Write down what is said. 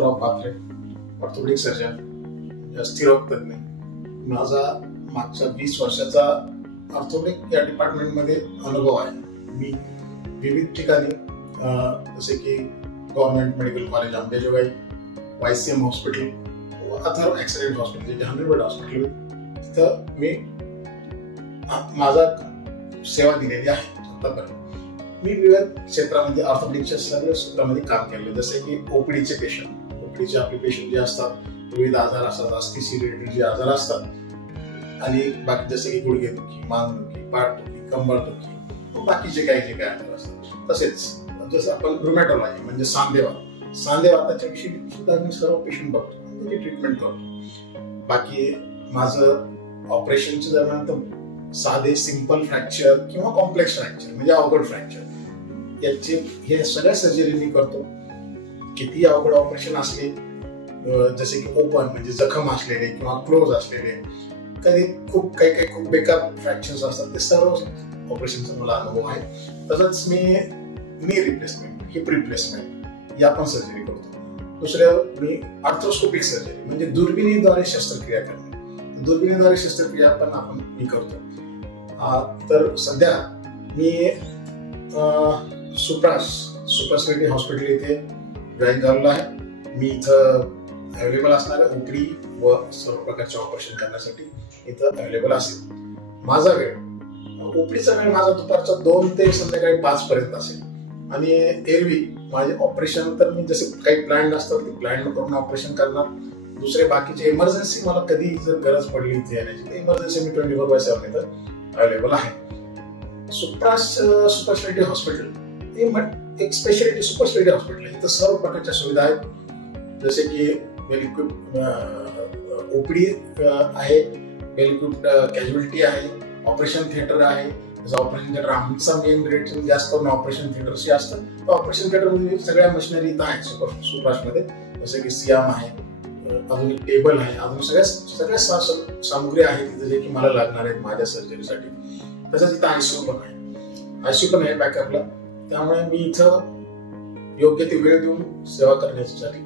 हेमंतराव पात्रे, orthopaedic surgeon, अस्थिरोग तज्ञ. माझा मागच्या 20 वर्षाचा ऑर्थोपेडिक या डिपार्टमेंटमध्ये अनुभव आहे. मी विविध ठिकाणी जसे की government medical college Ambejogai, YCM hospital, Atharva accident hospital, जे 100 बेड हॉस्पिटल, तिथं मी माझा सेवा दिलेली आहे. मी विविध क्षेत्रामध्ये ऑर्थोपेडिकच्या सर्व क्षेत्रामध्ये काम केलं. जसे की ओपीडीचे पेशंट, ओपीडीचे आपले पेशंट जे असतात, विविध आजार असतात, अस्थिसी रिलेटेड जे आजार असतात, आणि बाकी जसे की गुडघेदुखी, मानदुखी, पाठदुखी, कंबरदुखी, बाकीचे काही जे काय आजार असतात. तसेच जसं आपण रुमॅटॉलॉजी म्हणजे सांधेवाताच्या विषयी सुद्धा मी सर्व पेशंट बघतो, त्याची ट्रीटमेंट करतो. बाकी माझं ऑपरेशनच्या दरम्यान तर साधे सिंपल फ्रॅक्चर किंवा कॉम्प्लेक्स फ्रॅक्चर म्हणजे अवघड फ्रॅक्चर याचे हे सगळ्या सर्जरी मी करतो. किती अवघड ऑपरेशन असले, जसे की ओपन म्हणजे जखम असलेले किंवा क्लोज असलेले, कधी काही खूप बेकार फ्रॅक्चर्स असतात, ते सर्व ऑपरेशनचा मला अनुभव आहे. तसंच मी रिप्लेसमेंट, हिप रिप्लेसमेंट या पण सर्जरी करतो. दुसरं मी आर्थ्रोस्कोपिक सर्जरी म्हणजे दुर्बिणीद्वारे शस्त्रक्रिया करणे, दुर्बिणीद्वारे शस्त्रक्रिया पण मी करतो. तर सध्या मी सुपरस्पेशालिटी हॉस्पिटल इथे जॉईन झालेलो आहे. मी इथं अवेलेबल असणारे ओपीडी व सर्व प्रकारचे ऑपरेशन करण्यासाठी इथं अवेलेबल असेल. माझा वेळ, ओपीडीचा वेळ माझा दुपारचा 2 ते संध्याकाळी 5 पर्यंत असेल. आणि एरवी माझे ऑपरेशन तर मी जसे काही प्लॅन असतात ते प्लॅन करून ऑपरेशन करणार. दुसरे बाकीचे इमर्जन्सी मला कधी जर गरज पडली इथे येण्याची, तर इमर्जन्सी मी 24/7 इथं अवेलेबल आहे. सुपरस्पेशालिटी हॉस्पिटल एक स्पेशालिटी सुपरस्पेशालिटी हॉस्पिटल आहे. इथं सर्व प्रकारच्या सुविधा आहेत, जसे की वेल इक्विप्ड ओपीडी आहे, वेल इक्विप्ड कॅज्युअलिटी आहे, ऑपरेशन थिएटर आहे. ऑपरेशन थिएटर आमचा मेन रेट जास्त करून ऑपरेशन थिएटरशी असतं. तर ऑपरेशन थिएटरमध्ये सगळ्या मशिनरी इथं आहेत सुपरमध्ये, जसे की सियाम आहे, अजून एक टेबल आहे, अजून सगळ्या सामुग्री आहेत तिथे जे की मला लागणार आहेत माझ्या सर्जरीसाठी. तसंच इथं आयसीयू पण आहे बॅकअपला. त्यामुळे मी इथं योग्य ती वेळ देऊन सेवा करण्यासाठी